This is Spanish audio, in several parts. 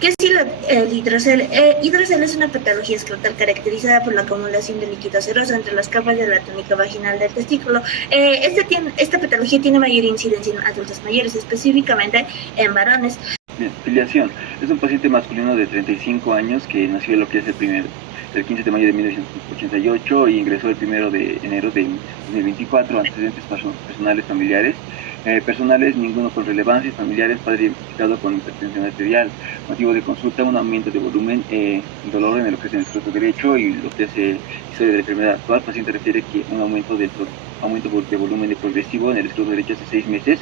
¿Qué es el hidrocele? Hidrocele es una patología escrotal caracterizada por la acumulación de líquido seroso entre las capas de la túnica vaginal del testículo. Esta patología tiene mayor incidencia en adultos mayores, específicamente en varones. Bien, filiación. Es un paciente masculino de 35 años que nació en lo que es el 15 de mayo de 1988 y ingresó el 1 de enero de 2024. Antecedentes personales familiares. Personales, ninguno con relevancia. Familiares, padre diagnosticado con hipertensión arterial. Motivo de consulta, un aumento de volumen, dolor en lo que es el escroto derecho y lo que es historia de la enfermedad actual. El paciente refiere que un aumento de volumen progresivo en el escroto derecho hace 6 meses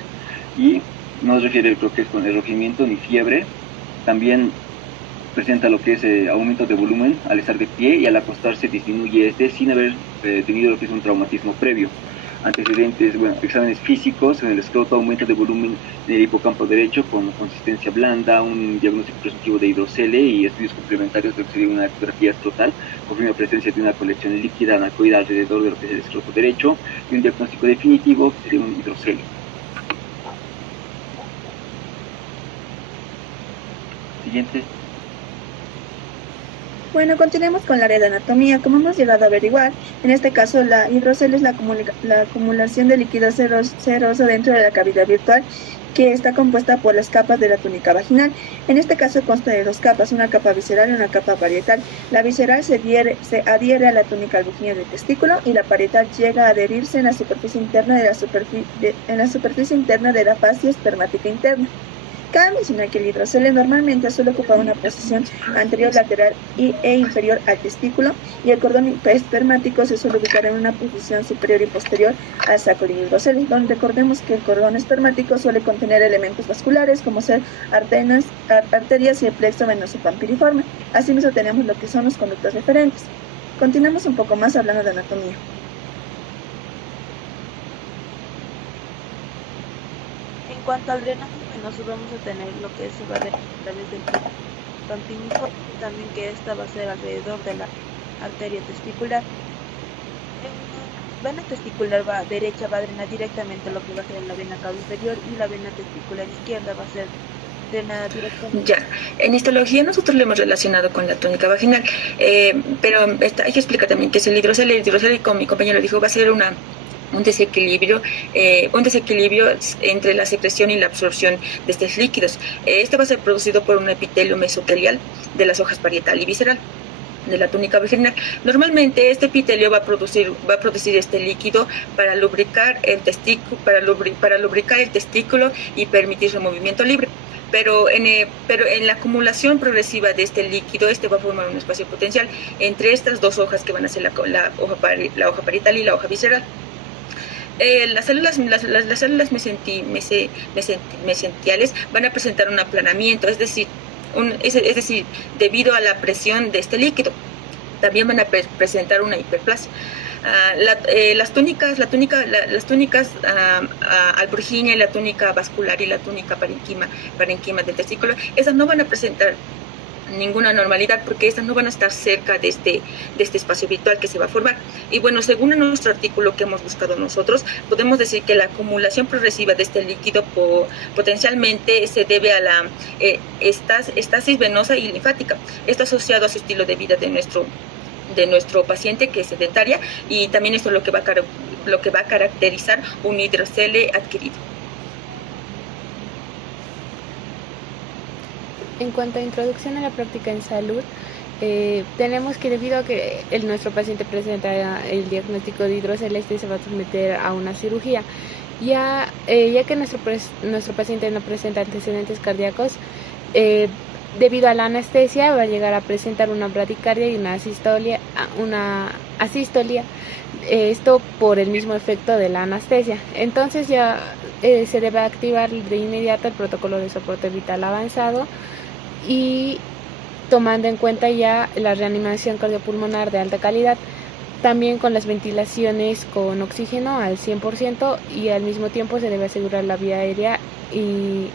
y no se refiere lo que es con enrojecimiento ni fiebre. También presenta lo que es aumento de volumen al estar de pie y al acostarse disminuye sin haber tenido lo que es un traumatismo previo. Antecedentes, exámenes físicos en el escroto, aumento de volumen del hipocampo derecho con consistencia blanda, un diagnóstico presuntivo de hidrocele y estudios complementarios de lo que sería una ecografía escrotal, confirma la presencia de una colección líquida anacoide alrededor de lo que es el escroto derecho y un diagnóstico definitivo que sería un hidrocele. Siguiente. Bueno, continuemos con la área de anatomía. Como hemos llegado a averiguar, en este caso la hidrocele es la acumulación de líquido seroso dentro de la cavidad virtual que está compuesta por las capas de la túnica vaginal. En este caso consta de 2 capas, una capa visceral y una capa parietal. La visceral se adhiere a la túnica albuginea del testículo y la parietal llega a adherirse en la superficie interna de la fascia espermática interna. Cabe mencionar que el hidrocele normalmente suele ocupar una posición anterior, lateral e inferior al testículo y el cordón espermático se suele ubicar en una posición superior y posterior al saco del hidrocele, donde recordemos que el cordón espermático suele contener elementos vasculares como ser arterias y el plexo venoso pampiriforme. Asimismo tenemos lo que son los conductos referentes. Continuamos un poco más hablando de anatomía. En cuanto al drenaje venoso, vamos a tener lo que se va a ver a través del pampiniforme, también que esta va a ser alrededor de la arteria testicular. La vena testicular derecha va a drenar directamente lo que va a ser la vena cava inferior y la vena testicular izquierda va a ser drenada directamente. Ya, en histología nosotros lo hemos relacionado con la túnica vaginal, pero hay que explicar también que es el hidrocele. El hidrocele, como mi compañero dijo, va a ser un desequilibrio entre la secreción y la absorción de estos líquidos. Este va a ser producido por un epitelio mesotelial de las hojas parietal y visceral de la túnica vaginal. Normalmente este epitelio va a producir este líquido para lubricar el testículo y permitir su movimiento libre. Pero en la acumulación progresiva de este líquido, va a formar un espacio potencial entre estas 2 hojas que van a ser la hoja parietal y la hoja visceral. Las células mesentiales van a presentar un aplanamiento, es decir, debido a la presión de este líquido. También van a presentar una hiperplasia. Las túnicas alburgínea y la túnica vascular y la túnica parenquima del testículo, esas no van a presentar ninguna normalidad porque estas no van a estar cerca de este espacio virtual que se va a formar. Y bueno, según nuestro artículo que hemos buscado nosotros, podemos decir que la acumulación progresiva de este líquido potencialmente se debe a la estasis venosa y linfática. Esto asociado a su estilo de vida de nuestro paciente, que es sedentaria, y también esto es lo que va a caracterizar un hidrocele adquirido. En cuanto a introducción a la práctica en salud, tenemos que debido a que nuestro paciente presenta el diagnóstico de hidrocele, se va a someter a una cirugía. Ya que nuestro paciente no presenta antecedentes cardíacos, debido a la anestesia va a llegar a presentar una bradicardia y una asistolia, esto por el mismo efecto de la anestesia. Entonces ya se debe activar de inmediato el protocolo de soporte vital avanzado y tomando en cuenta ya la reanimación cardiopulmonar de alta calidad, también con las ventilaciones con oxígeno al 100% y al mismo tiempo se debe asegurar la vía aérea y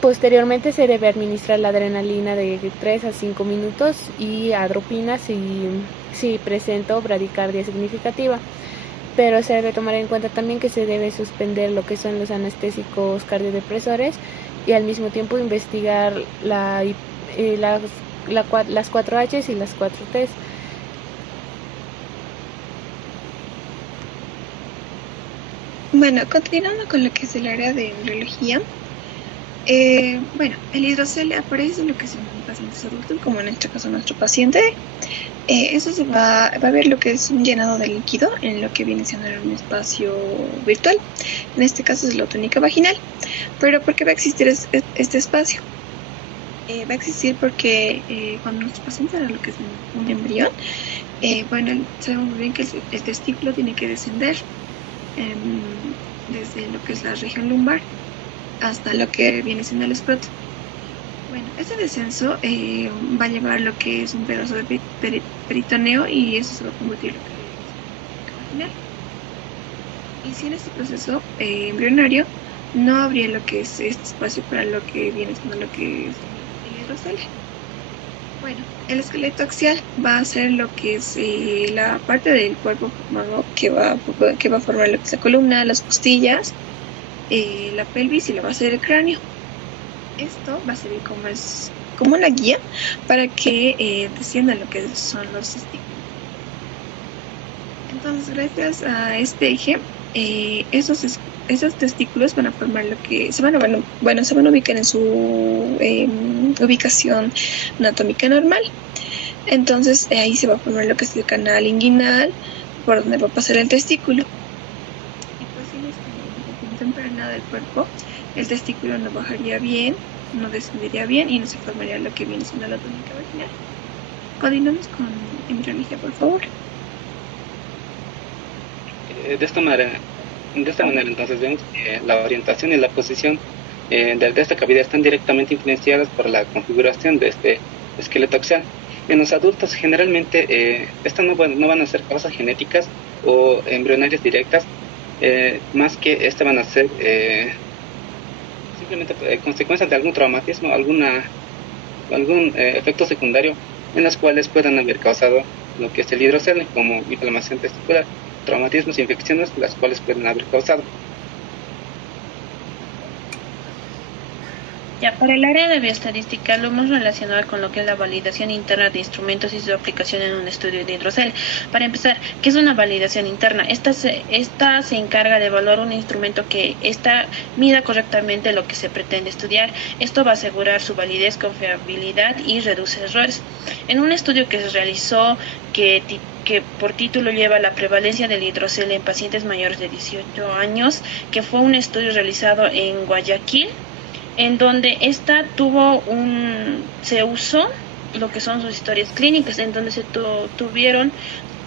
posteriormente se debe administrar la adrenalina de 3 a 5 minutos y atropina si presenta bradicardia significativa. Pero se debe tomar en cuenta también que se debe suspender lo que son los anestésicos cardiodepresores y al mismo tiempo investigar las 4 H's y las 4 T's. Bueno, continuando con lo que es el área de embriología, bueno, el hidrocel aparece en lo que son pacientes adultos, como en este caso nuestro paciente. Eso se va a ver lo que es un llenado de líquido en lo que viene siendo un espacio virtual. En este caso es la túnica vaginal. Pero ¿por qué va a existir este espacio? Va a existir porque cuando nuestro paciente era lo que es un embrión, bueno, sabemos muy bien que el testículo tiene que descender desde lo que es la región lumbar hasta lo que viene siendo el escroto. Bueno, ese descenso va a llevar lo que es un pedazo de peritoneo y eso se va a convertir en lo que es vaginal. Y si en este proceso embrionario no habría lo que es este espacio para lo que viene siendo lo que es el hidrocele. Bueno, el esqueleto axial va a ser lo que es la parte del cuerpo formado que va a formar lo que es la columna, las costillas, la pelvis y la base del cráneo. Esto va a servir como una guía para que desciendan lo que son los testículos. Entonces, gracias a este eje, esos testículos van a formar lo que se van a ubicar en su ubicación anatómica normal. Entonces ahí se va a formar lo que es el canal inguinal por donde va a pasar el testículo. Y pues en esta etapa temprana del cuerpo, el testículo no bajaría bien, no descendería bien y no se formaría lo que viene siendo la túnica vaginal. Continuamos con embriología, por favor. De esta manera entonces vemos que la orientación y la posición de esta cavidad están directamente influenciadas por la configuración de este esqueleto axial. En los adultos generalmente estas no van a ser causas genéticas o embrionarias directas, más que estas van a ser simplemente consecuencias de algún traumatismo, algún efecto secundario en las cuales puedan haber causado lo que es el hidrocele, como inflamación testicular, traumatismos e infecciones, las cuales pueden haber causado. Ya, para el área de bioestadística lo hemos relacionado con lo que es la validación interna de instrumentos y su aplicación en un estudio de hidrocele. Para empezar, ¿qué es una validación interna? Esta se encarga de evaluar un instrumento que mida correctamente lo que se pretende estudiar. Esto va a asegurar su validez, confiabilidad y reduce errores. En un estudio que se realizó que por título lleva la prevalencia del hidrocele en pacientes mayores de 18 años, que fue un estudio realizado en Guayaquil, en donde se usó lo que son sus historias clínicas, en donde se tuvieron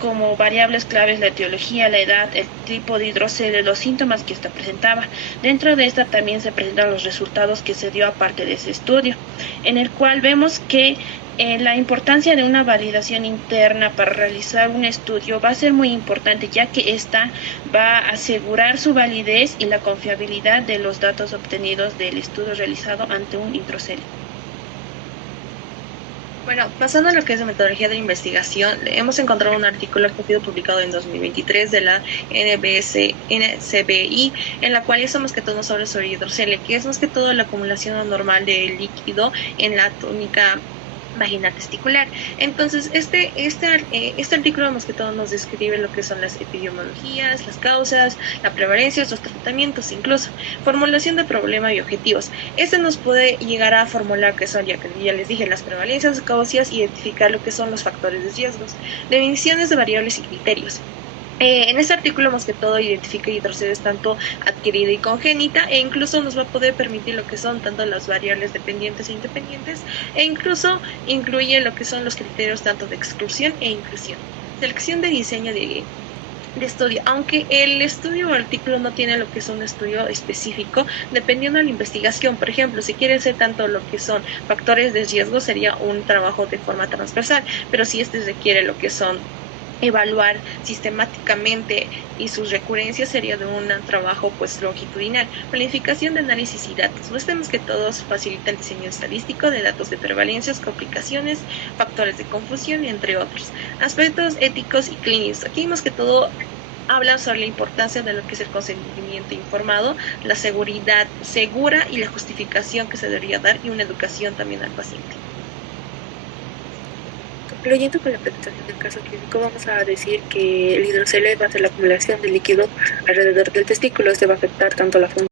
como variables claves la etiología, la edad, el tipo de hidrocele, los síntomas que ésta presentaba. Dentro de esta también se presentan los resultados que se dio aparte de ese estudio, en el cual vemos que la importancia de una validación interna para realizar un estudio va a ser muy importante, ya que esta va a asegurar su validez y la confiabilidad de los datos obtenidos del estudio realizado ante un hidrocele. Bueno, pasando a lo que es la metodología de investigación, hemos encontrado un artículo que ha sido publicado en 2023 de la NCBI, en la cual es más que todo sobre hidrocele, que es más que todo la acumulación anormal de líquido en la túnica vaginal testicular. Entonces, este artículo más que todo nos describe lo que son las epidemiologías, las causas, la prevalencia, los tratamientos, incluso formulación de problema y objetivos. Este nos puede llegar a formular que son, ya les dije, las prevalencias, causas, identificar lo que son los factores de riesgos, definiciones de variables y criterios. En este artículo más que todo identifica hidroceles tanto adquirida y congénita, e incluso nos va a poder permitir lo que son tanto las variables dependientes e independientes, e incluso incluye lo que son los criterios tanto de exclusión e inclusión. Selección de diseño de estudio, aunque el estudio o artículo no tiene lo que es un estudio específico, dependiendo de la investigación. Por ejemplo, si quiere ser tanto lo que son factores de riesgo, sería un trabajo de forma transversal, pero si este requiere lo que son evaluar sistemáticamente y sus recurrencias, sería de un trabajo pues longitudinal. Planificación de análisis y datos. Los temas que todos facilitan el diseño estadístico de datos de prevalencias, complicaciones, factores de confusión, entre otros. Aspectos éticos y clínicos. Aquí más que todo habla sobre la importancia de lo que es el consentimiento informado, la seguridad segura y la justificación que se debería dar y una educación también al paciente. Concluyendo con la presentación del caso clínico, vamos a decir que el hidrocele va a ser la acumulación de líquido alrededor del testículo. Este va a afectar tanto la función